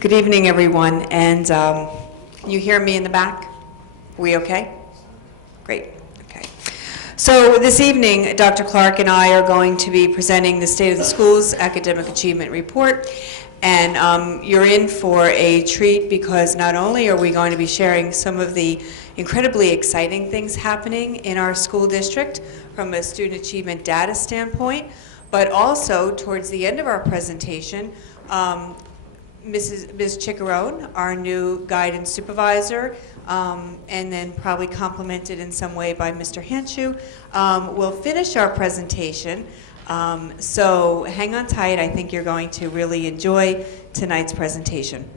Good evening, everyone. And you hear me in the back? We okay? Great. Okay. So this evening, Dr. Clark and I are going to be presenting the State of the Schools Academic Achievement Report. And you're in for a treat because not only are we going to be sharing some of the incredibly exciting things happening in our school district from a student achievement data standpoint, but also towards the end of our presentation, Ms. Chiccarone, our new guidance supervisor, and then probably complemented in some way by Mr. Hanshu, will finish our presentation. So hang on tight. I think you're going to really enjoy tonight's presentation.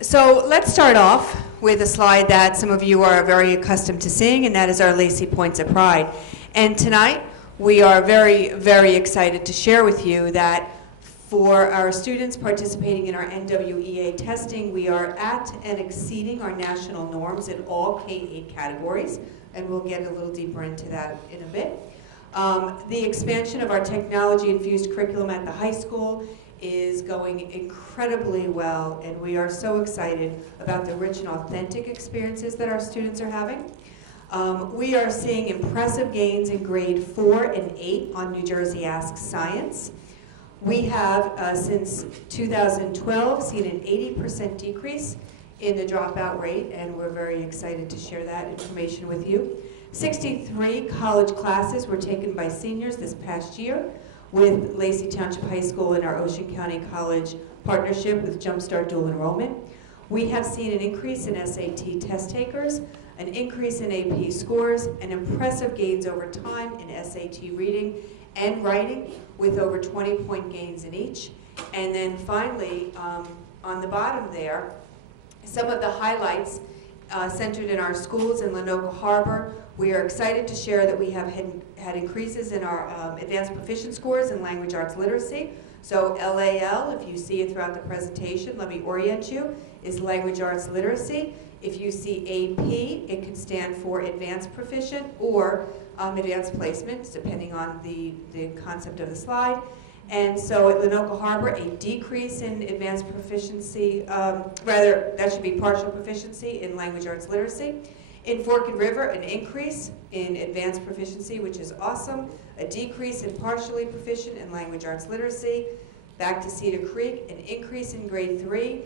So let's start off with a slide that some of you are very accustomed to seeing, and that is our Lacey Points of Pride. And tonight, we are very, very excited to share with you that for our students participating in our NWEA testing, we are at and exceeding our national norms in all K-8 categories, and we'll get a little deeper into that in a bit. The expansion of our technology-infused curriculum at the high school is going incredibly well, and we are so excited about the rich and authentic experiences that our students are having. We are seeing impressive gains in grade 4 and 8 on New Jersey Ask Science. We have, since 2012, seen an 80% decrease in the dropout rate, and we're very excited to share that information with you. 63 college classes were taken by seniors this past year with Lacey Township High School and our Ocean County College partnership with Jumpstart Dual Enrollment. We have seen an increase in SAT test takers, an increase in AP scores, and impressive gains over time in SAT reading and writing with over 20-point gains in each. And then finally, on the bottom there, some of the highlights centered in our schools in Lenoka Harbor. We are excited to share that we have had increases in our advanced proficient scores in language arts literacy. So LAL, if you see it throughout the presentation, let me orient you, is language arts literacy. If you see AP, it could stand for advanced proficient or advanced placement, depending on the concept of the slide. And so at Lenoka Harbor, a decrease in advanced proficiency, rather, that should be partial proficiency in language arts literacy. In Fork and River, an increase in advanced proficiency, which is awesome. A decrease in partially proficient in language arts literacy. Back to Cedar Creek, an increase in grade 3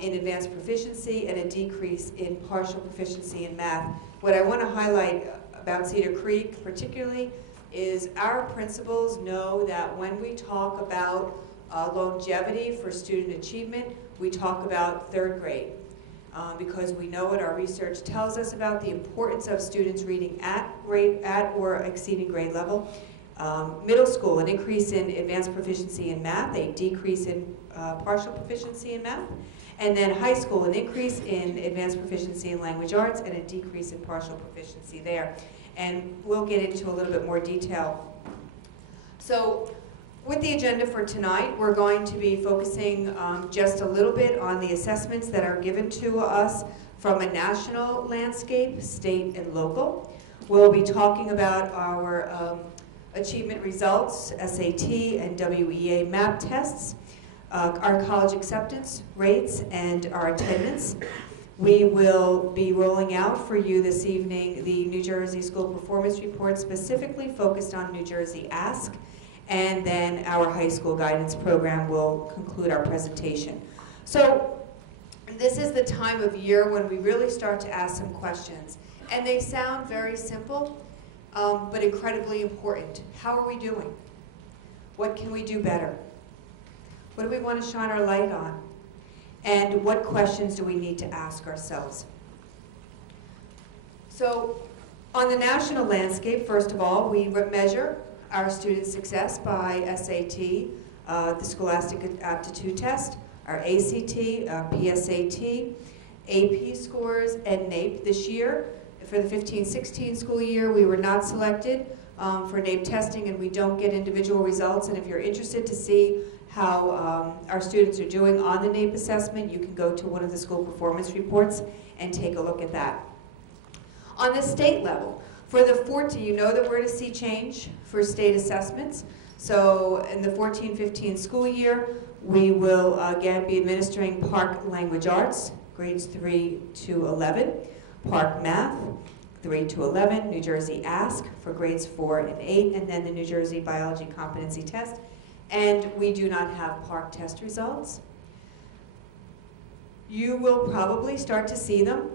in advanced proficiency and a decrease in partial proficiency in math. What I want to highlight about Cedar Creek particularly is our principals know that when we talk about longevity for student achievement, we talk about 3rd grade. Because we know what our research tells us about the importance of students reading at or exceeding grade level. Middle school, an increase in advanced proficiency in math, a decrease in partial proficiency in math. And then high school, an increase in advanced proficiency in language arts and a decrease in partial proficiency there. And we'll get into a little bit more detail. So with the agenda for tonight, we're going to be focusing just a little bit on the assessments that are given to us from a national landscape, state and local. We'll be talking about our achievement results, SAT and WEA MAP tests, our college acceptance rates, and our attendance. We will be rolling out for you this evening the New Jersey School Performance Report specifically focused on New Jersey Ask, and then our high school guidance program will conclude our presentation. So this is the time of year when we really start to ask some questions. And they sound very simple, but incredibly important. How are we doing? What can we do better? What do we want to shine our light on? And what questions do we need to ask ourselves? So on the national landscape, first of all, we measure our student success by SAT, the Scholastic Aptitude Test, our ACT, PSAT, AP scores, and NAEP. This year, for the 15-16 school year, we were not selected for NAEP testing, and we don't get individual results. And if you're interested to see how our students are doing on the NAEP assessment, you can go to one of the school performance reports and take a look at that. On the state level, for the 14, you know that we're to see change for state assessments. So in the 14-15 school year, We will again be administering Park Language Arts, grades 3 to 11, Park Math, 3 to 11, New Jersey Ask for grades 4 and 8, and then the New Jersey Biology Competency Test. And we do not have Park test results. You will probably start to see them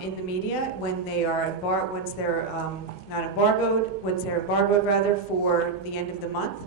in the media when they are once they're not embargoed, once they're embargoed rather, for the end of the month.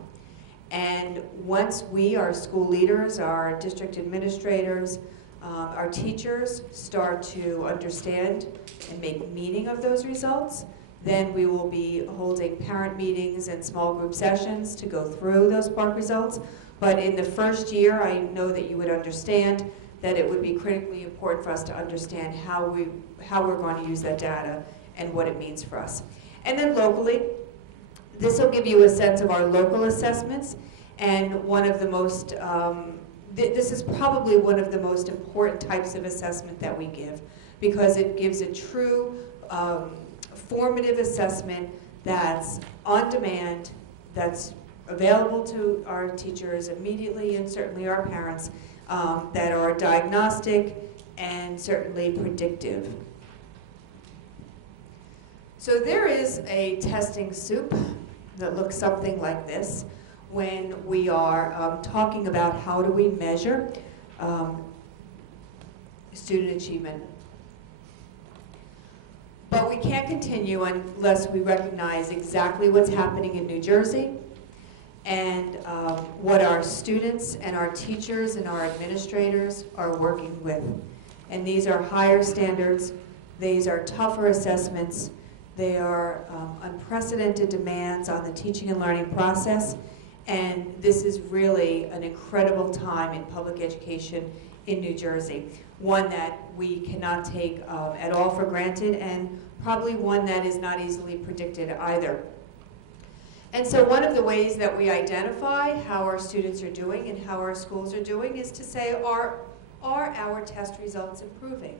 And once we, our school leaders, our district administrators, our teachers start to understand and make meaning of those results, then we will be holding parent meetings and small group sessions to go through those Park results. But in the first year, I know that you would understand that it would be critically important for us to understand how we're going to use that data and what it means for us. And then locally, this will give you a sense of our local assessments, and one of the most, this is probably one of the most important types of assessment that we give, because it gives a true formative assessment that's on demand, that's available to our teachers immediately, and certainly our parents, that are diagnostic and certainly predictive. So there is a testing soup that looks something like this when we are talking about how do we measure student achievement. But we can't continue unless we recognize exactly what's happening in New Jersey and what our students and our teachers and our administrators are working with. And these are higher standards, these are tougher assessments, they are unprecedented demands on the teaching and learning process, and this is really an incredible time in public education in New Jersey, one that we cannot take at all for granted, and probably one that is not easily predicted either. And so one of the ways that we identify how our students are doing and how our schools are doing is to say, are our test results improving?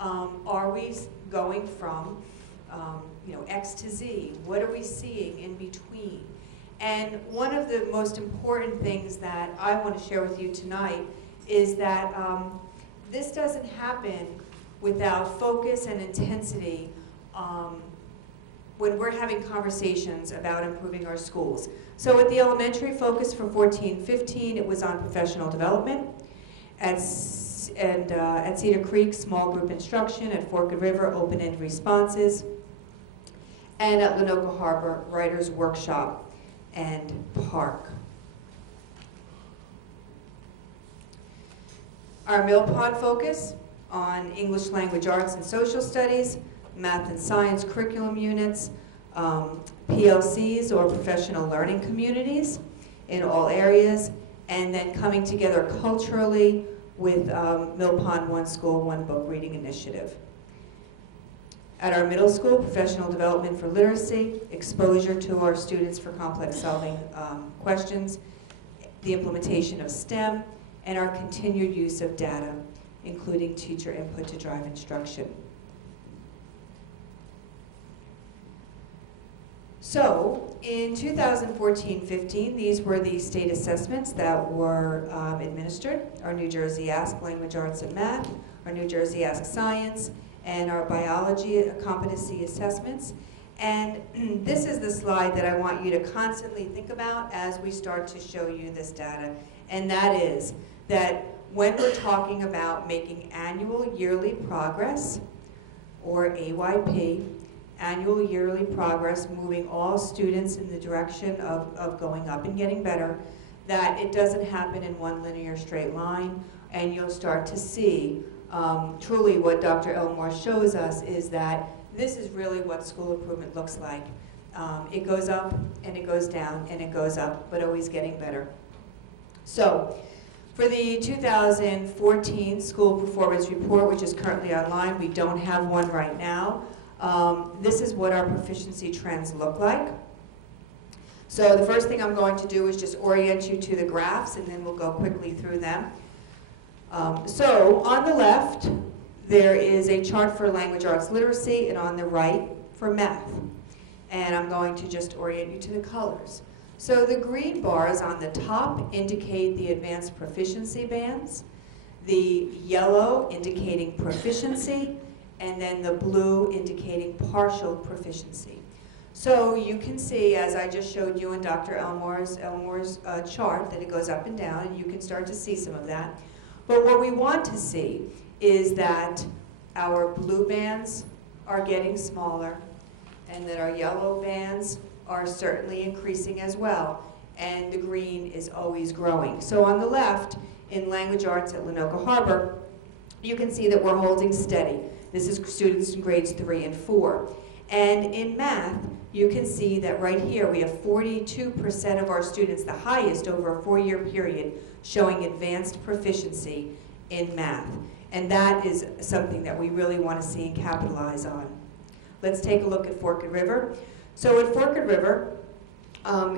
Are we going from X to Z? What are we seeing in between? And one of the most important things that I want to share with you tonight is that this doesn't happen without focus and intensity when we're having conversations about improving our schools. So at the elementary focus for 14-15, it was on professional development. At Cedar Creek, small group instruction. At Forked River, open-end responses. And at Lenoka Harbor, writers workshop and park. Our Mill Pond focus on English language arts and social studies, math and science curriculum units, PLCs or professional learning communities in all areas, and then coming together culturally with Mill Pond One School, One Book Reading Initiative. At our middle school, professional development for literacy, exposure to our students for complex solving questions, the implementation of STEM, and our continued use of data, including teacher input to drive instruction. So in 2014-15, these were the state assessments that were administered. Our New Jersey Ask Language Arts and Math, our New Jersey Ask Science, and our biology competency assessments. And this is the slide that I want you to constantly think about as we start to show you this data. And that is that when we're talking about making annual yearly progress, or AYP, annual yearly progress, moving all students in the direction of going up and getting better, that it doesn't happen in one linear straight line, and you'll start to see truly what Dr. Elmore shows us is that this is really what school improvement looks like. It goes up and it goes down and it goes up, but always getting better. So for the 2014 school performance report, which is currently online, we don't have one right now. This is what our proficiency trends look like. So the first thing I'm going to do is just orient you to the graphs, and then we'll go quickly through them. So on the left, there is a chart for language arts literacy, and on the right for math. And I'm going to just orient you to the colors. So the green bars on the top indicate the advanced proficiency bands, the yellow indicating proficiency, and then the blue indicating partial proficiency. So you can see, as I just showed you in Dr. Elmore's chart, that it goes up and down, and you can start to see some of that. But what we want to see is that our blue bands are getting smaller, and that our yellow bands are certainly increasing as well, and the green is always growing. So on the left, in language arts at Lenoka Harbor, you can see that we're holding steady. This is students in grades 3 and 4. And in math, you can see that right here we have 42% of our students, the highest over a 4-year period, showing advanced proficiency in math. And that is something that we really want to see and capitalize on. Let's take a look at Forked River. So at Forked River,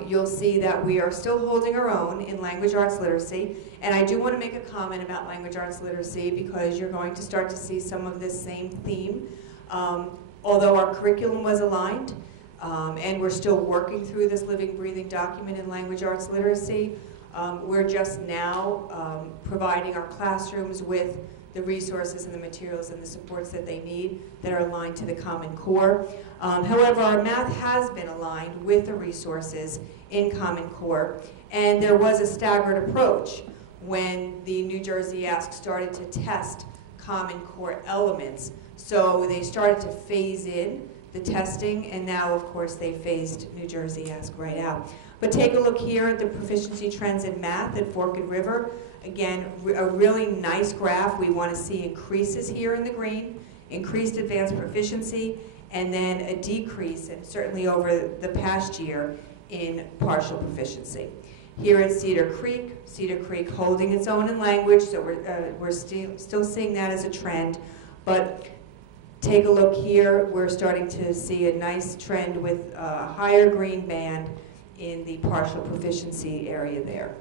you'll see that we are still holding our own in language arts literacy. And I do want to make a comment about language arts literacy because you're going to start to see some of this same theme. Although our curriculum was aligned, and we're still working through this living, breathing document in language arts literacy, we're just now providing our classrooms with the resources and the materials and the supports that they need that are aligned to the Common Core. However, our math has been aligned with the resources in Common Core, and there was a staggered approach when the New Jersey Ask started to test Common Core elements. So they started to phase in the testing, and now, of course, they phased New Jersey Ask right out. But take a look here at the proficiency trends in math at Forked River. Again, a really nice graph. We want to see increases here in the green, increased advanced proficiency, and then a decrease, and certainly over the past year, in partial proficiency. Here at Cedar Creek holding its own in language, so we're still seeing that as a trend. But take a look here, we're starting to see a nice trend with a higher green band in the partial proficiency area there.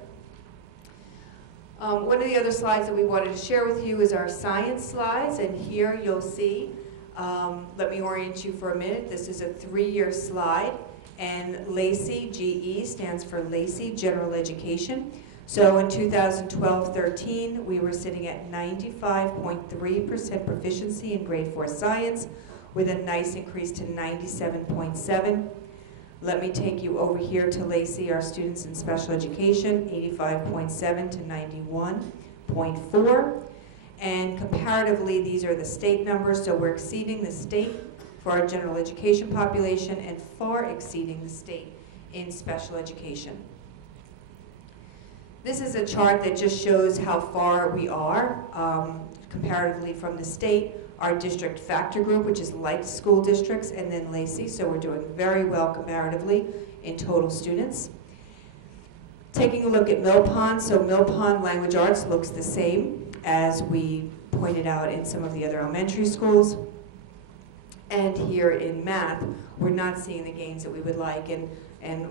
One of the other slides that we wanted to share with you is our science slides, and here you'll see, let me orient you for a minute, this is a 3-year slide, and Lacey, GE, stands for Lacey General Education. So in 2012-13, we were sitting at 95.3% proficiency in grade 4 science, with a nice increase to 97.7. Let me take you over here to Lacey, our students in special education, 85.7 to 91.4. And comparatively, these are the state numbers, so we're exceeding the state for our general education population and far exceeding the state in special education. This is a chart that just shows how far we are comparatively from the state. Our district factor group, which is like school districts, and then Lacey, so we're doing very well comparatively in total students. Taking a look at Mill Pond, so Mill Pond Language Arts looks the same as we pointed out in some of the other elementary schools. And here in math, we're not seeing the gains that we would like. And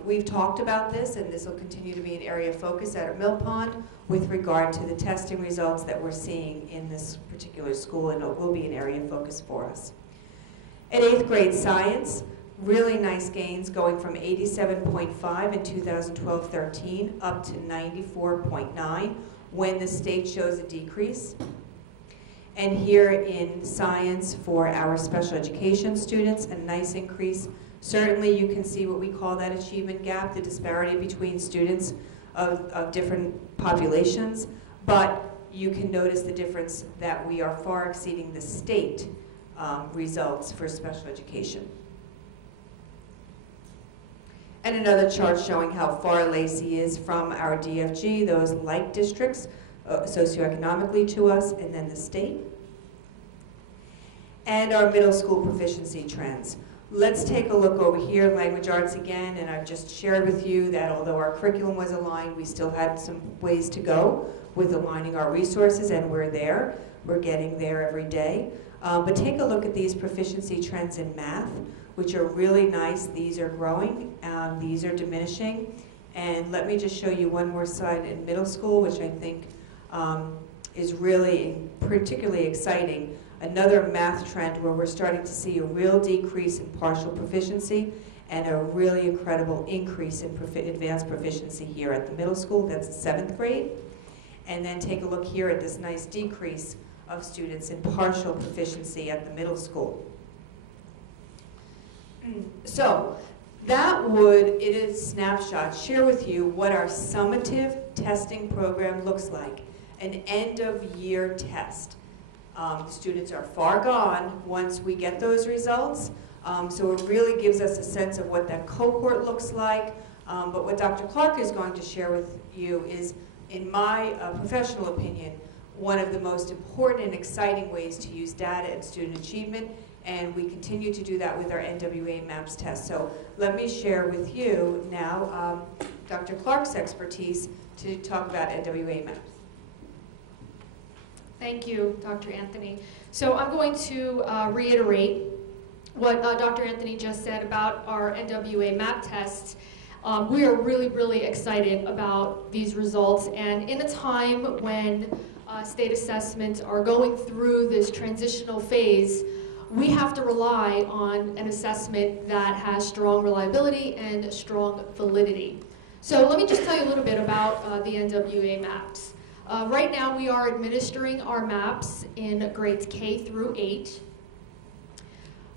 we've talked about this, and this will continue to be an area of focus at Mill Pond with regard to the testing results that we're seeing in this particular school, and it will be an area of focus for us. At 8th grade science, really nice gains going from 87.5 in 2012-13 up to 94.9 when the state shows a decrease. And here in science for our special education students, a nice increase. Certainly you can see what we call that achievement gap, the disparity between students of different populations, but you can notice the difference that we are far exceeding the state results for special education. And another chart showing how far Lacey is from our DFG, those like districts socioeconomically to us, and then the state. And our middle school proficiency trends. Let's take a look over here, language arts again, and I've just shared with you that although our curriculum was aligned, we still had some ways to go with aligning our resources, and we're there. We're getting there every day. But take a look at these proficiency trends in math, which are really nice. These are growing, these are diminishing. And let me just show you one more slide in middle school, which I think is really particularly exciting. Another math trend where we're starting to see a real decrease in partial proficiency, and a really incredible increase in advanced proficiency here at the middle school. That's the 7th grade. And then take a look here at this nice decrease of students in partial proficiency at the middle school. So that would, in a snapshot, share with you what our summative testing program looks like, an end-of-year test. Students are far gone once we get those results, so it really gives us a sense of what that cohort looks like. But what Dr. Clark is going to share with you is, in my professional opinion, one of the most important and exciting ways to use data and student achievement, and we continue to do that with our NWA MAPS test. So let me share with you now Dr. Clark's expertise to talk about NWA MAPS. Thank you, Dr. Anthony. So I'm going to reiterate what Dr. Anthony just said about our NWA MAP tests. We are really, really excited about these results, and in a time when state assessments are going through this transitional phase, we have to rely on an assessment that has strong reliability and strong validity. So let me just tell you a little bit about the NWA MAPS. Right now we are administering our MAPS in grades K through 8,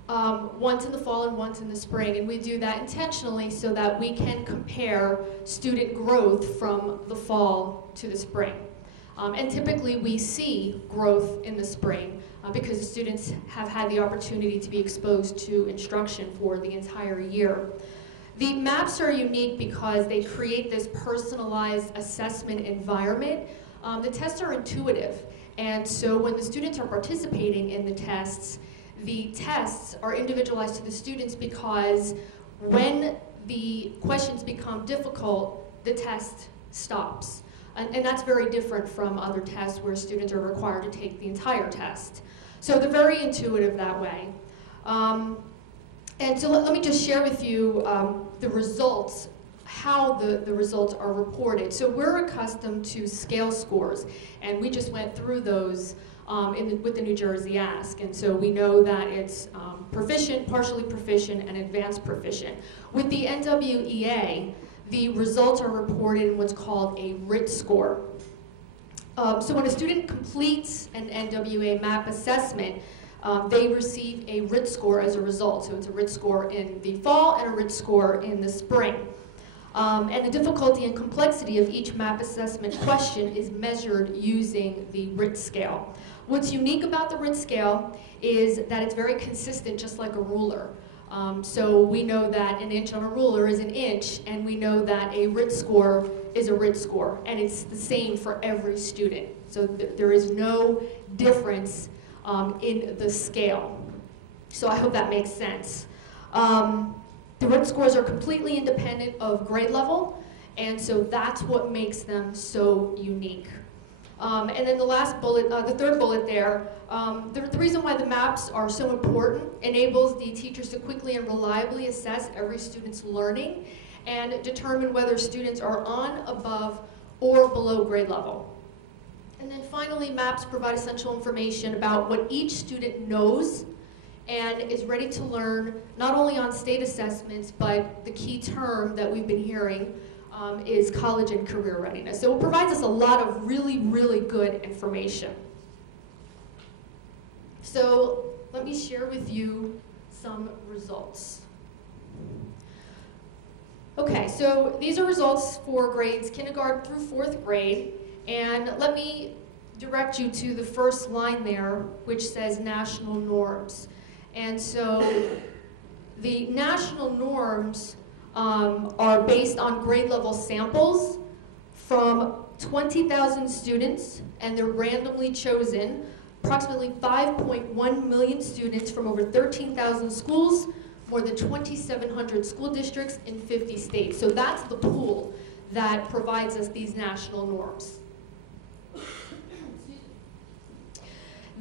once in the fall and once in the spring, and we do that intentionally so that we can compare student growth from the fall to the spring. And typically we see growth in the spring because the students have had the opportunity to be exposed to instruction for the entire year. The MAPS are unique because they create this personalized assessment environment. The tests are intuitive, and so when the students are participating in the tests are individualized to the students because when the questions become difficult, the test stops. And that's very different from other tests where students are required to take the entire test. So they're very intuitive that way. And so let me just share with you the results, how the results are reported. So we're accustomed to scale scores, and we just went through those with the New Jersey Ask. And so we know that it's proficient, partially proficient, and advanced proficient. With the NWEA, the results are reported in what's called a RIT score. So when a student completes an NWA MAP assessment, they receive a RIT score as a result. So it's a RIT score in the fall and a RIT score in the spring. And the difficulty and complexity of each MAP assessment question is measured using the RIT scale. What's unique about the RIT scale is that it's very consistent, just like a ruler. So we know that an inch on a ruler is an inch, and we know that a RIT score is a RIT score, and it's the same for every student. So there is no difference in the scale. So I hope that makes sense. The RIT scores are completely independent of grade level, and so that's what makes them so unique. And then the last bullet, the third bullet there, the reason why the MAPs are so important enables the teachers to quickly and reliably assess every student's learning and determine whether students are on, above, or below grade level. And then finally, MAPs provide essential information about what each student knows and is ready to learn, not only on state assessments, but the key term that we've been hearing is college and career readiness. So it provides us a lot of really, really good information. So let me share with you some results. Okay, so these are results for grades kindergarten through 4th grade, and let me direct you to the first line there, which says national norms. And so the national norms are based on grade level samples from 20,000 students, and they're randomly chosen, approximately 5.1 million students from over 13,000 schools, more than 2,700 school districts in 50 states. So that's the pool that provides us these national norms.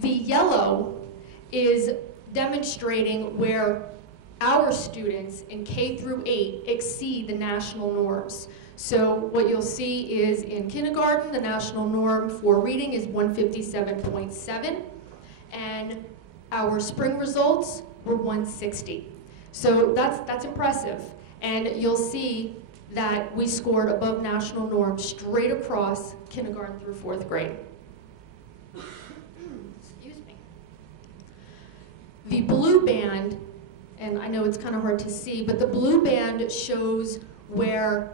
The yellow is demonstrating where our students in K through 8 exceed the national norms. So what you'll see is in kindergarten, the national norm for reading is 157.7, and our spring results were 160. So that's impressive. And you'll see that we scored above national norms straight across kindergarten through 4th grade. Excuse me. The blue band, and I know it's kind of hard to see, but the blue band shows where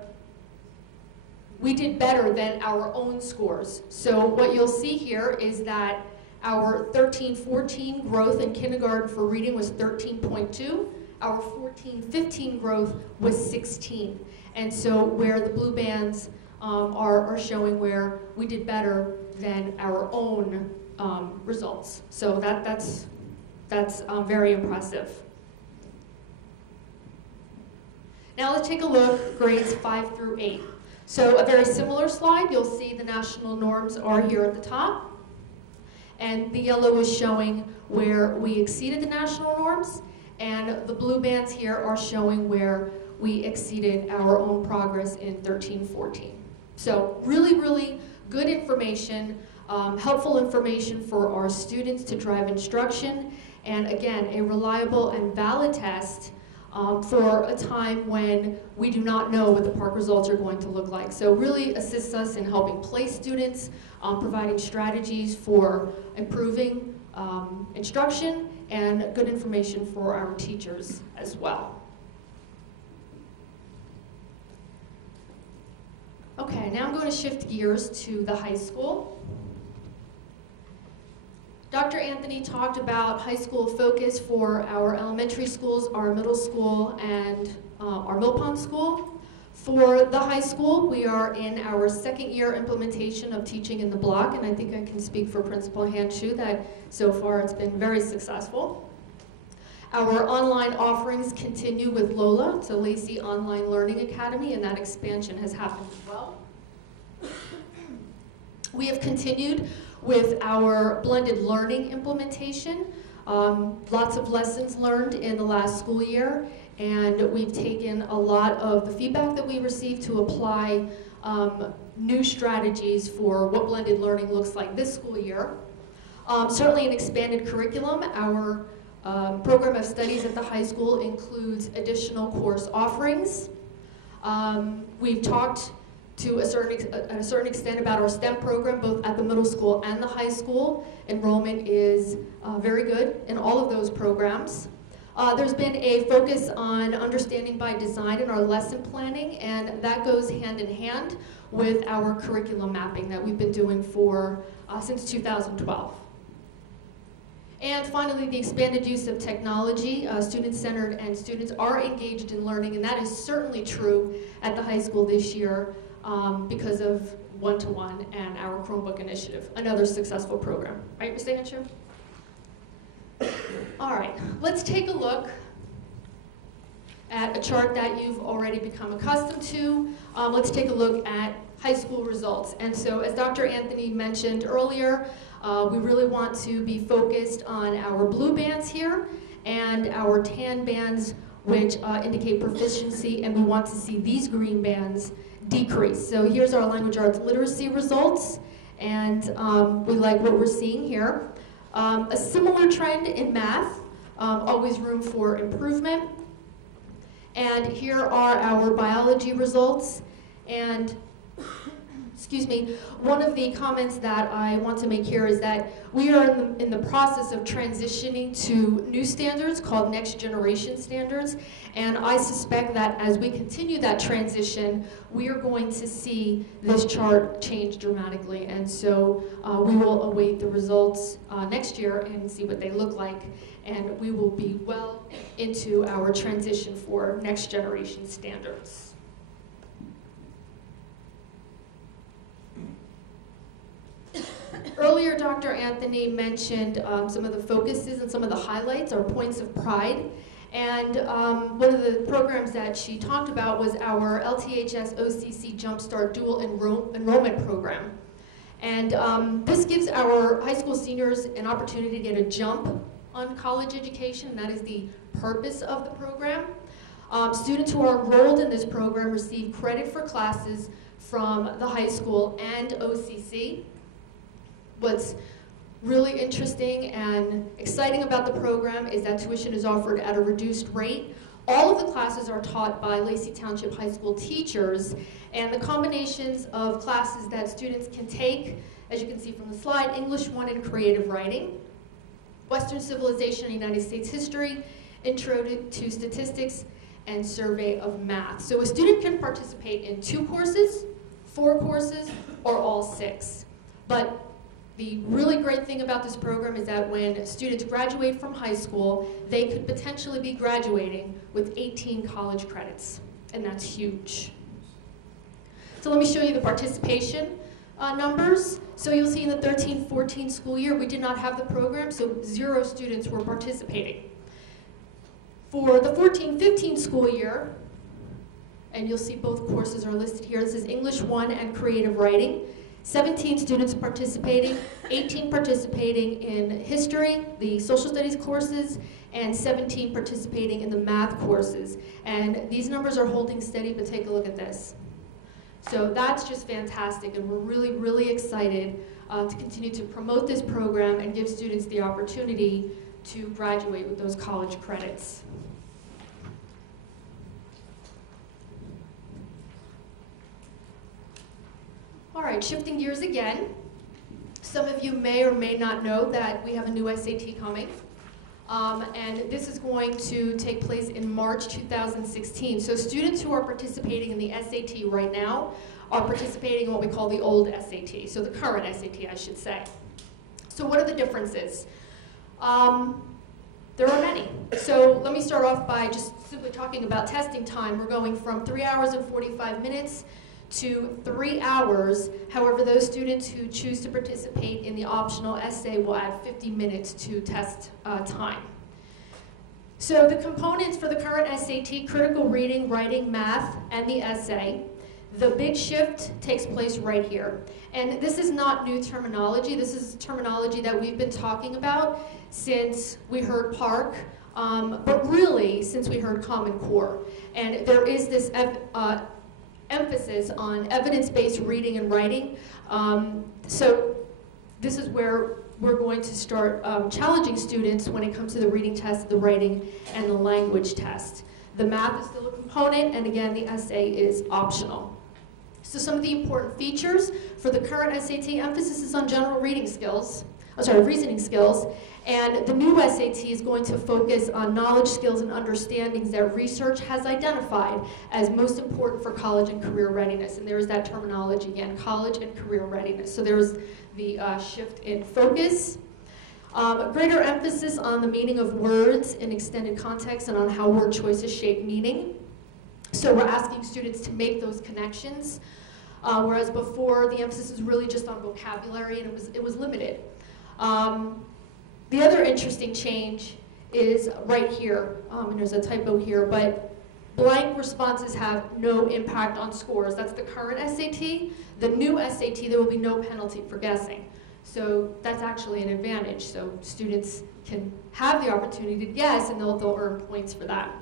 we did better than our own scores. So what you'll see here is that our 13-14 growth in kindergarten for reading was 13.2. Our 14-15 growth was 16. And so where the blue bands are showing where we did better than our own results. So that's very impressive. Now let's take a look, grades 5 through 8. So a very similar slide. You'll see the national norms are here at the top. And the yellow is showing where we exceeded the national norms. And the blue bands here are showing where we exceeded our own progress in 13-14. So really, really good information, helpful information for our students to drive instruction. And again, a reliable and valid test for a time when we do not know what the PARCC results are going to look like. So really assists us in helping place students, providing strategies for improving instruction, and good information for our teachers as well. Okay, now I'm going to shift gears to the high school. Dr. Anthony talked about high school focus for our elementary schools, our middle school, and our Mill Pond School. For the high school, we are in our 2nd year implementation of teaching in the block, and I think I can speak for Principal Hanshu that so far it's been very successful. Our online offerings continue with Lola, so Lacey Online Learning Academy, and that expansion has happened as well. We have continued with our blended learning implementation. Lots of lessons learned in the last school year, and we've taken a lot of the feedback that we received to apply new strategies for what blended learning looks like this school year. Certainly an expanded curriculum. Our program of studies at the high school includes additional course offerings. We've talked to a certain extent about our STEM program, both at the middle school and the high school. Enrollment is very good in all of those programs. There's been a focus on understanding by design in our lesson planning, and that goes hand in hand with our curriculum mapping that we've been doing for since 2012. And finally, the expanded use of technology, student-centered, and students are engaged in learning, and that is certainly true at the high school this year because of one-to-one and our Chromebook initiative, another successful program. Right, Ms. Hanshu? All right, let's take a look at a chart that you've already become accustomed to. Let's take a look at high school results. And so, as Dr. Anthony mentioned earlier, we really want to be focused on our blue bands here and our tan bands, which indicate proficiency, and we want to see these green bands decrease. So here's our language arts literacy results, and we like what we're seeing here. A similar trend in math, always room for improvement. And here are our biology results. And excuse me, one of the comments that I want to make here is that we are in the process of transitioning to new standards called next generation standards, and I suspect that as we continue that transition, we are going to see this chart change dramatically, and so we will await the results next year and see what they look like, and we will be well into our transition for next generation standards. Earlier, Dr. Anthony mentioned some of the focuses and some of the highlights or points of pride. And one of the programs that she talked about was our LTHS OCC Jumpstart Dual Enrollment Program. And this gives our high school seniors an opportunity to get a jump on college education, and that is the purpose of the program. Students who are enrolled in this program receive credit for classes from the high school and OCC. What's really interesting and exciting about the program is that tuition is offered at a reduced rate, All of the classes are taught by Lacey Township High School teachers, and the combinations of classes that students can take, as you can see from the slide, English 1 and Creative Writing, Western Civilization and United States History, Intro to Statistics, and Survey of Math. So a student can participate in 2 courses, 4 courses, or all 6. But the really great thing about this program is that when students graduate from high school, they could potentially be graduating with 18 college credits, and that's huge. So let me show you the participation numbers. So you'll see in the 13-14 school year, we did not have the program, so 0 students were participating. For the 14-15 school year, and you'll see both courses are listed here, this is English 1 and Creative Writing. 17 students participating, 18 participating in history, the social studies courses, and 17 participating in the math courses. And these numbers are holding steady, but take a look at this. So that's just fantastic, and we're really, really excited to continue to promote this program and give students the opportunity to graduate with those college credits. All right, shifting gears again. Some of you may or may not know that we have a new SAT coming. And this is going to take place in March 2016. So students who are participating in the SAT right now are participating in what we call the old SAT, so the current SAT, I should say. So what are the differences? There are many. So let me start off by just simply talking about testing time. We're going from 3 hours and 45 minutes to 3 hours. However, those students who choose to participate in the optional essay will add 50 minutes to test time. So the components for the current SAT, critical reading, writing, math, and the essay. The big shift takes place right here. And this is not new terminology. This is terminology that we've been talking about since we heard PARC, but really since we heard Common Core. And there is this emphasis on evidence-based reading and writing. So this is where we're going to start challenging students when it comes to the reading test, the writing, and the language test. The math is still a component, and again, the essay is optional. So some of the important features for the current SAT, emphasis is on general reading skills, reasoning skills, and the new SAT is going to focus on knowledge, skills, and understandings that research has identified as most important for college and career readiness. And there is that terminology again, college and career readiness. So there's the shift in focus. Greater emphasis on the meaning of words in extended context and on how word choices shape meaning. So we're asking students to make those connections, whereas before the emphasis was really just on vocabulary and it was limited. The other interesting change is right here, and there's a typo here, but blank responses have no impact on scores. That's the current SAT. The new SAT, there will be no penalty for guessing. So that's actually an advantage. So students can have the opportunity to guess, and they'll earn points for that.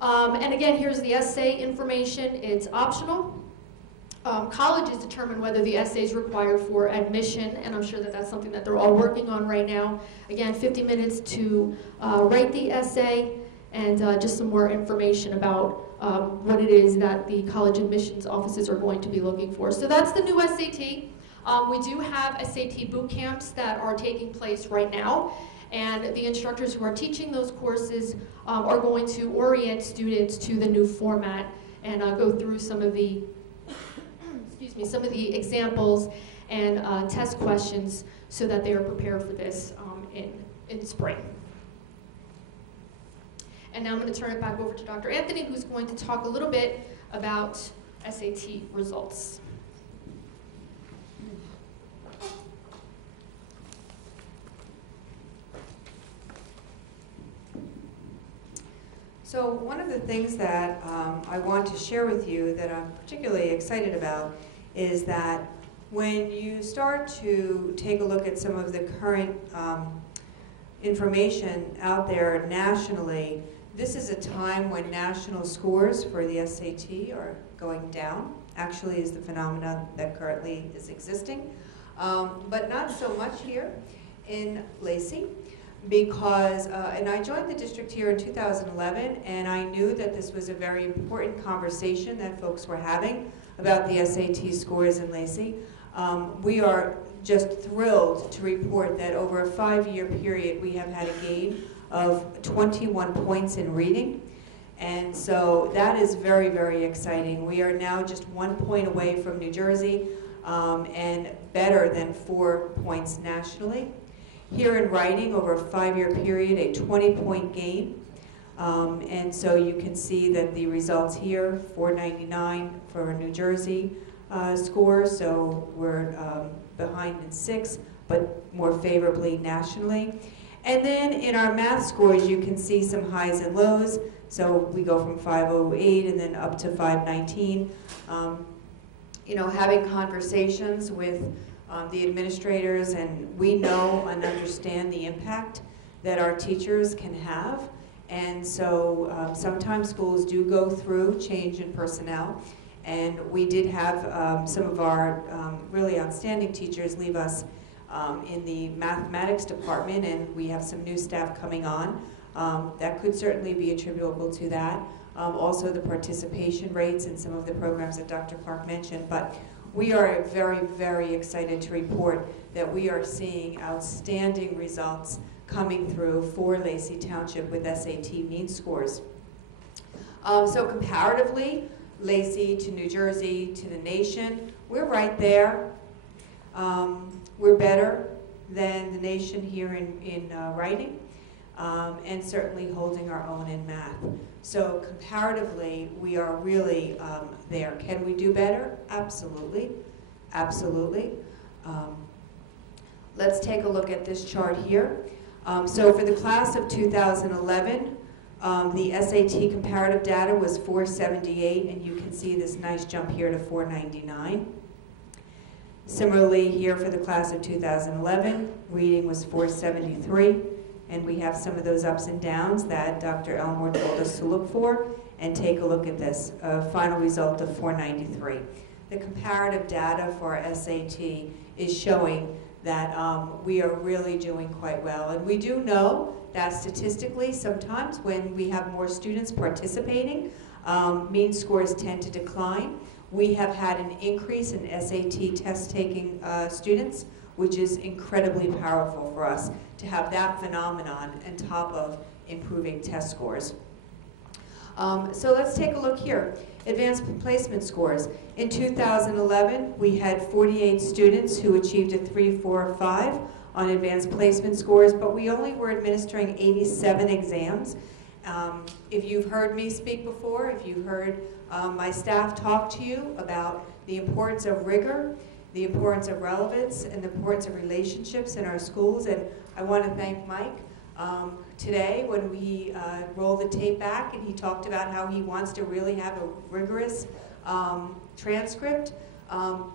And again, here's the essay information. It's optional. Colleges determine whether the essay is required for admission, and I'm sure that that's something that they're all working on right now. Again, 50 minutes to write the essay, and just some more information about what it is that the college admissions offices are going to be looking for. So that's the new SAT. We do have SAT boot camps that are taking place right now, and the instructors who are teaching those courses are going to orient students to the new format and go through some of the some of the examples and test questions so that they are prepared for this in spring. And now I'm going to turn it back over to Dr. Anthony, who's going to talk a little bit about SAT results. So one of the things that I want to share with you that I'm particularly excited about is that when you start to take a look at some of the current information out there nationally, this is a time when national scores for the SAT are going down, actually is the phenomenon that currently is existing, but not so much here in Lacey. because, and I joined the district here in 2011, and I knew that this was a very important conversation that folks were having about the SAT scores in Lacey. We are just thrilled to report that over a 5-year period, we have had a gain of 21 points in reading. And so that is very, very exciting. We are now just 1 point away from New Jersey, and better than 4 points nationally. Here in writing, over a 5-year period, a 20-point gain. And so you can see that the results here, 499 for New Jersey score, so we're behind in 6, but more favorably nationally. And then in our math scores, you can see some highs and lows. So we go from 508 and then up to 519. You know, having conversations with the administrators, and we know and understand the impact that our teachers can have. And so sometimes schools do go through change in personnel. And we did have some of our really outstanding teachers leave us in the mathematics department, and we have some new staff coming on. That could certainly be attributable to that. Also the participation rates in some of the programs that Dr. Clark mentioned. But we are very, very excited to report that we are seeing outstanding results coming through for Lacey Township with SAT mean scores. So comparatively, Lacey to New Jersey to the nation, we're right there. We're better than the nation here in writing, and certainly holding our own in math. So comparatively, we are really there. Can we do better? Absolutely, absolutely. Let's take a look at this chart here. So for the class of 2011, the SAT comparative data was 478, and you can see this nice jump here to 499. Similarly, here for the class of 2011, reading was 473, and we have some of those ups and downs that Dr. Elmore told us to look for, and take a look at this, final result of 493. The comparative data for our SAT is showing that we are really doing quite well. And we do know that statistically, sometimes when we have more students participating, mean scores tend to decline. We have had an increase in SAT test-taking students, which is incredibly powerful for us to have that phenomenon on top of improving test scores. So let's take a look here. Advanced placement scores. In 2011, we had 48 students who achieved a 3, 4, or 5 on advanced placement scores, but we only were administering 87 exams. If you've heard me speak before, if you've heard my staff talk to you about the importance of rigor, the importance of relevance, and the importance of relationships in our schools, and I want to thank Mike today when we rolled the tape back and he talked about how he wants to really have a rigorous transcript.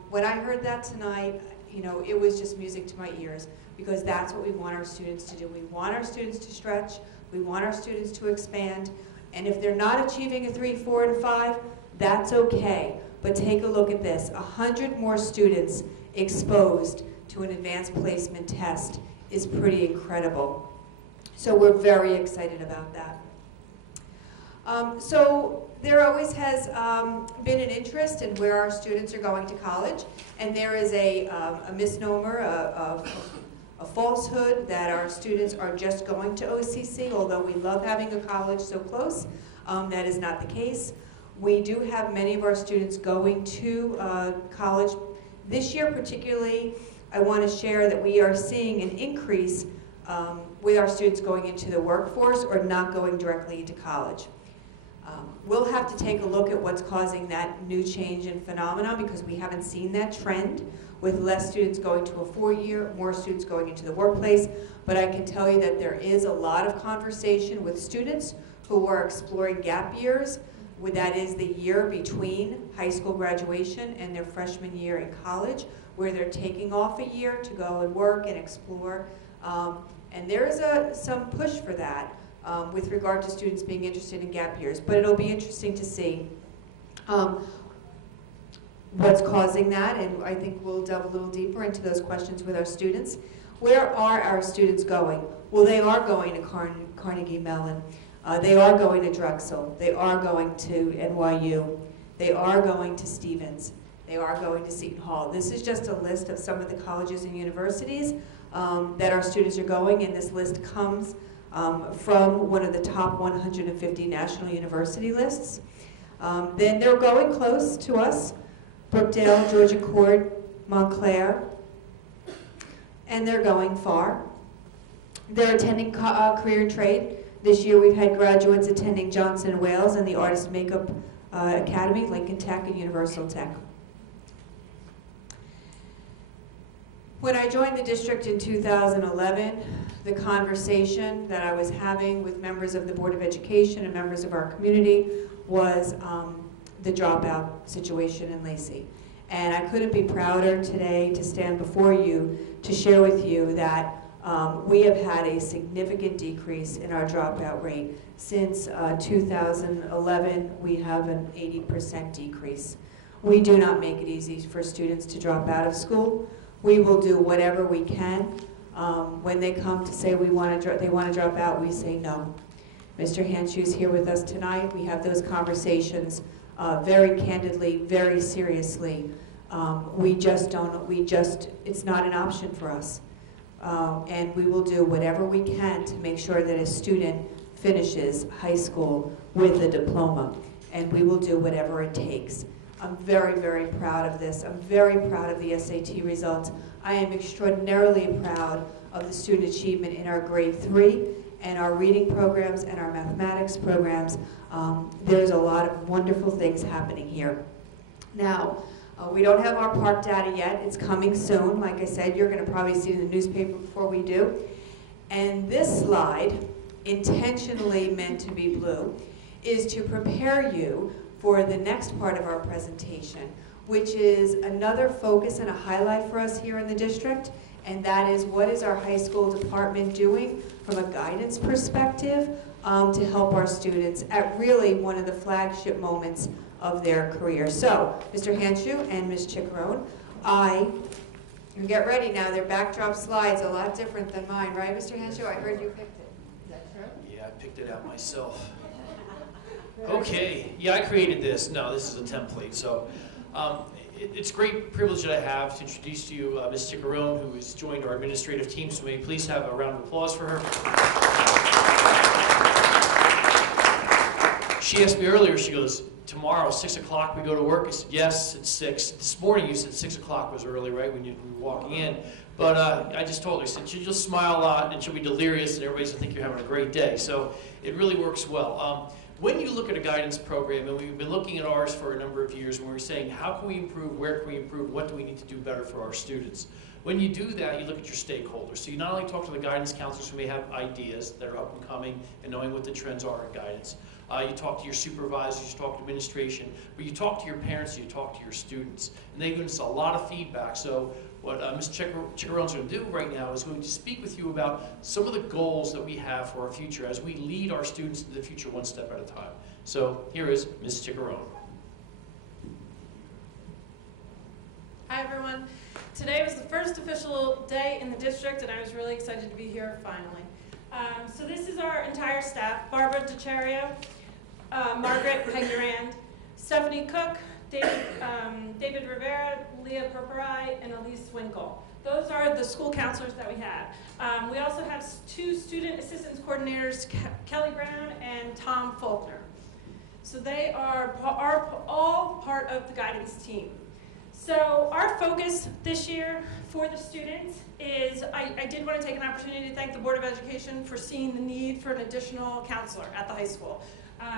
When I heard that tonight, you know, it was just music to my ears, because that's what we want our students to do. We want our students to stretch, we want our students to expand, and if they're not achieving a 3, 4, and 5, that's okay. But take a look at this, 100 more students exposed to an advanced placement test is pretty incredible. So we're very excited about that. So there always has been an interest in where our students are going to college, and there is a misnomer, a falsehood that our students are just going to OCC, although we love having a college so close. That is not the case. We do have many of our students going to college. This year particularly, I want to share that we are seeing an increase with our students going into the workforce or not going directly into college. We'll have to take a look at what's causing that new change in phenomenon, because we haven't seen that trend with less students going to a 4-year, more students going into the workplace. But I can tell you that there is a lot of conversation with students who are exploring gap years, where that is the year between high school graduation and their freshman year in college, where they're taking off a year to go and work and explore. And there is some push for that with regard to students being interested in gap years. But it'll be interesting to see what's causing that, and I think we'll delve a little deeper into those questions with our students. Where are our students going? Well, they are going to Carnegie Mellon. They are going to Drexel. They are going to NYU. They are going to Stevens. They are going to Seton Hall. This is just a list of some of the colleges and universities that our students are going, and this list comes from one of the top 150 national university lists. Then they're going close to us: Brookdale, Georgia Cord, Montclair, and they're going far. They're attending career and trade. This year we've had graduates attending Johnson & Wales and the Artist Makeup Academy, Lincoln Tech, and Universal Tech. When I joined the district in 2011, the conversation that I was having with members of the Board of Education and members of our community was the dropout situation in Lacey. And I couldn't be prouder today to stand before you to share with you that we have had a significant decrease in our dropout rate. Since 2011, we have an 80% decrease. We do not make it easy for students to drop out of school. We will do whatever we can. When they come to say they want to drop out, we say no. Mr. Hanshu is here with us tonight. We have those conversations very candidly, very seriously. It's not an option for us. And we will do whatever we can to make sure that a student finishes high school with a diploma. And we will do whatever it takes. I'm very, very proud of this. I'm very proud of the SAT results. I am extraordinarily proud of the student achievement in our grade 3 and our reading programs and our mathematics programs. There's a lot of wonderful things happening here. Now, we don't have our park data yet. It's coming soon. Like I said, you're going to probably see it in the newspaper before we do. And this slide, intentionally meant to be blue, is to prepare you for the next part of our presentation, which is another focus and a highlight for us here in the district, and that is what is our high school department doing from a guidance perspective to help our students at really one of the flagship moments of their career. So, Mr. Hanshu and Ms. Chickarone, you get ready now. Their backdrop slide's a lot different than mine, right, Mr. Hanshu? I heard you picked it. Is that true? Yeah, I picked it out myself. Okay, yeah, I created this. No, this is a template. So it's a great privilege that I have to introduce to you Ms. Chickarone, who has joined our administrative team. So may you please have a round of applause for her. She asked me earlier, she goes, tomorrow, 6 o'clock, we go to work? I said, yes, it's 6. This morning you said 6 o'clock was early, right, when you were walking in. But I just told her, I said, she'll just smile a lot and she'll be delirious and everybody's going to think you're having a great day. So it really works well. When you look at a guidance program, and we've been looking at ours for a number of years, and we're saying, how can we improve, where can we improve, what do we need to do better for our students? When you do that, you look at your stakeholders. So you not only talk to the guidance counselors who may have ideas that are up and coming and knowing what the trends are in guidance. You talk to your supervisors, you talk to administration, but you talk to your parents, you talk to your students. And they give us a lot of feedback. So what Ms. Chickarone's going to do right now is going to speak with you about some of the goals that we have for our future as we lead our students to the future one step at a time. So here is Ms. Chickarone. Hi everyone. Today was the first official day in the district and I was really excited to be here finally. So this is our entire staff: Barbara DeChario, Margaret Pegurand, Stephanie Cook, David Rivera, Leah Perperai, and Elise Winkle. Those are the school counselors that we have. We also have 2 student assistance coordinators, Kelly Brown and Tom Faulkner. So they are all part of the guidance team. So our focus this year for the students is, I did want to take an opportunity to thank the Board of Education for seeing the need for an additional counselor at the high school.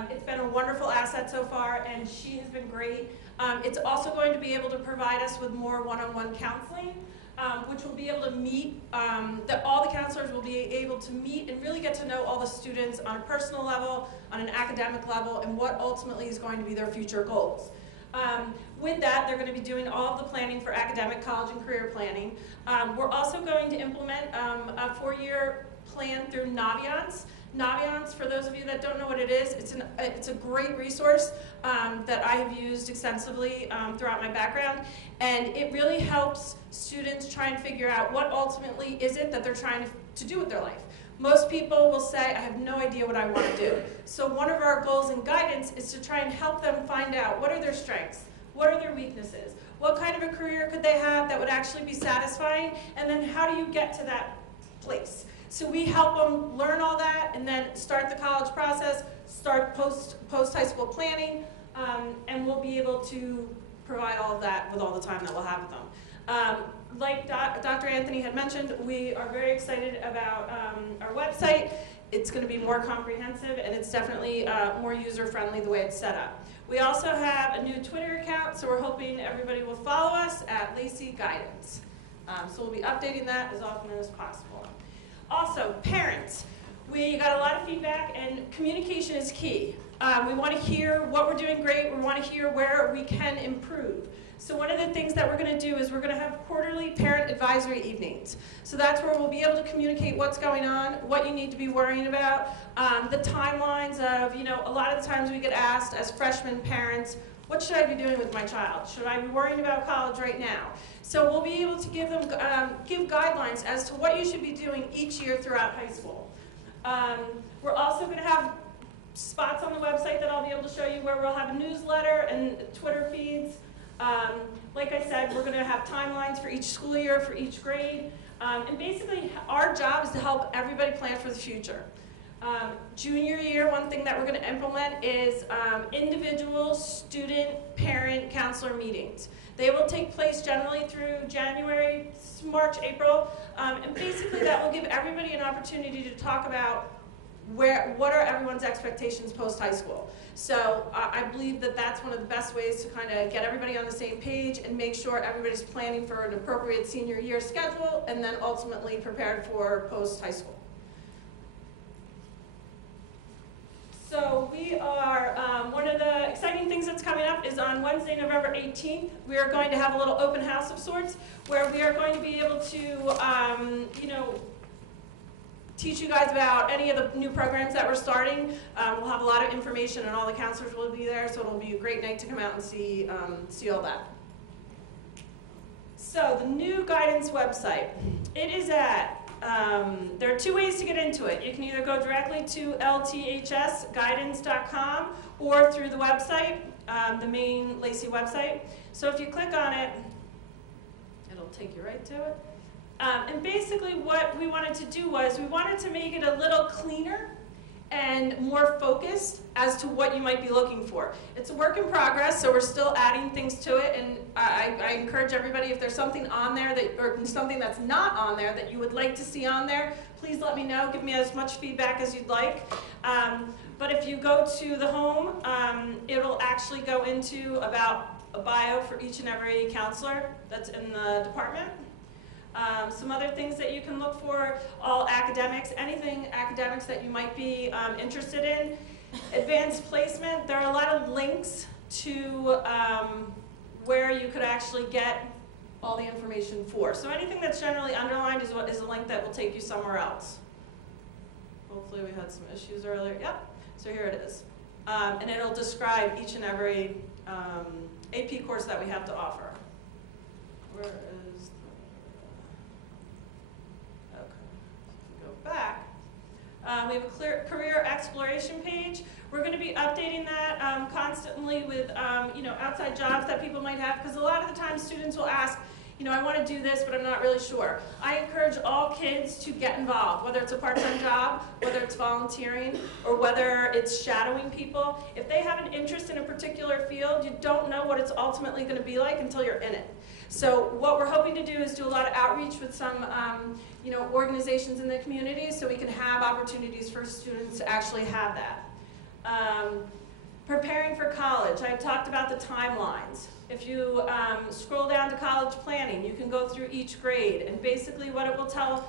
It's been a wonderful asset so far, and she has been great. It's also going to be able to provide us with more one-on-one counseling, which will be able to meet, all the counselors will be able to meet and really get to know all the students on a personal level, on an academic level, and what ultimately is going to be their future goals. With that, they're going to be doing all of the planning for academic, college, and career planning. We're also going to implement a 4-year plan through Naviance. Naviance, for those of you that don't know what it is, it's a great resource that I have used extensively throughout my background, and it really helps students try and figure out what ultimately is it that they're trying to do with their life. Most people will say, I have no idea what I want to do. So one of our goals and guidance is to try and help them find out what are their strengths, what are their weaknesses, what kind of a career could they have that would actually be satisfying, and then how do you get to that place. So we help them learn all that and then start the college process, start post-high school planning, and we'll be able to provide all of that with all the time that we'll have with them. Like Dr. Anthony had mentioned, we are very excited about our website. It's going to be more comprehensive, and it's definitely more user-friendly the way it's set up. We also have a new Twitter account, so we're hoping everybody will follow us at Lacey Guidance. So we'll be updating that as often as possible. Also, parents. We got a lot of feedback, and communication is key. We want to hear what we're doing great. We want to hear where we can improve. So one of the things that we're going to do is we're going to have quarterly parent advisory evenings. So that's where we'll be able to communicate what's going on, what you need to be worrying about, the timelines of, a lot of the times we get asked as freshman parents, what should I be doing with my child? Should I be worrying about college right now? So we'll be able to give them give guidelines as to what you should be doing each year throughout high school. We're also going to have spots on the website that I'll be able to show you where we'll have a newsletter and Twitter feeds. Like I said, we're going to have timelines for each school year, for each grade. And basically, our job is to help everybody plan for the future. Junior year, one thing that we're going to implement is individual student, parent, counselor meetings. They will take place generally through January, March, April, and basically that will give everybody an opportunity to talk about what are everyone's expectations post-high school. So I believe that that's one of the best ways to kind of get everybody on the same page and make sure everybody's planning for an appropriate senior year schedule and then ultimately prepared for post-high school. So we are, one of the exciting things that's coming up is on Wednesday, November 18th, we are going to have a little open house of sorts where we are going to be able to, teach you guys about any of the new programs that we're starting. We'll have a lot of information and all the counselors will be there, so it'll be a great night to come out and see all that. So the new guidance website, it is at, there are two ways to get into it. You can either go directly to lthsguidance.com or through the website, the main Lacey website. So if you click on it, it'll take you right to it. And basically what we wanted to do was we wanted to make it a little cleaner and more focused as to what you might be looking for. It's a work in progress, so we're still adding things to it, and I encourage everybody, if there's something on there or something that's not on there that you would like to see on there, please let me know. Give me as much feedback as you'd like. But if you go to the home, it'll actually go into about a bio for each and every counselor that's in the department. Some other things that you can look for, all academics, anything academics that you might be interested in. Advanced placement, there are a lot of links to where you could actually get all the information for. So anything that's generally underlined is a link that will take you somewhere else. Hopefully we had some issues earlier. Yep, so here it is. And it'll describe each and every AP course that we have to offer. Where is back. We have a career exploration page. We're going to be updating that constantly with outside jobs that people might have, because a lot of the time students will ask, I want to do this, but I'm not really sure. I encourage all kids to get involved, whether it's a part-time job, whether it's volunteering, or whether it's shadowing people. If they have an interest in a particular field, you don't know what it's ultimately going to be like until you're in it. So what we're hoping to do is do a lot of outreach with some organizations in the community so we can have opportunities for students to actually have that. Preparing for college, I talked about the timelines. If you scroll down to college planning, you can go through each grade, and basically what it will tell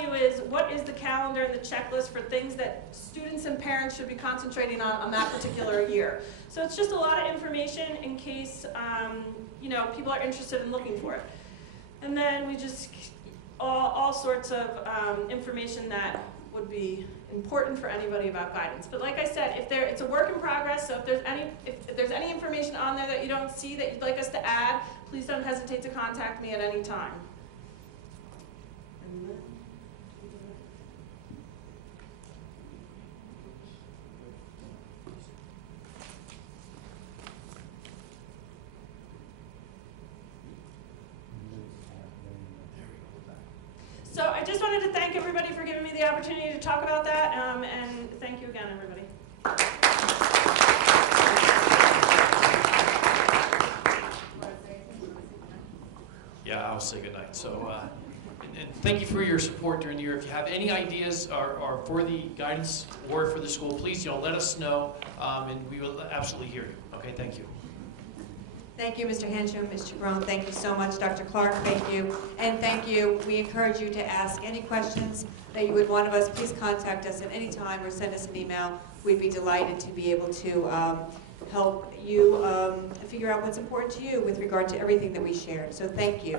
you is what is the calendar and the checklist for things that students and parents should be concentrating on that particular year. So it's just a lot of information in case people are interested in looking for it. And then we just all sorts of information that would be important for anybody about guidance. But like I said, it's a work in progress, so if there's any information on there that you don't see that you'd like us to add, please don't hesitate to contact me at any time. So I just wanted to thank everybody for giving me the opportunity to talk about that, and thank you again, everybody. Yeah, I'll say goodnight. So, and thank you for your support during the year. If you have any ideas or for the guidance or for the school, please, let us know, and we will absolutely hear you. Okay, thank you. Thank you, Mr. Hensham, Mr. Brown. Thank you so much, Dr. Clark. Thank you. And thank you. We encourage you to ask any questions that you would want of us. Please contact us at any time or send us an email. We'd be delighted to be able to help you figure out what's important to you with regard to everything that we shared. So thank you.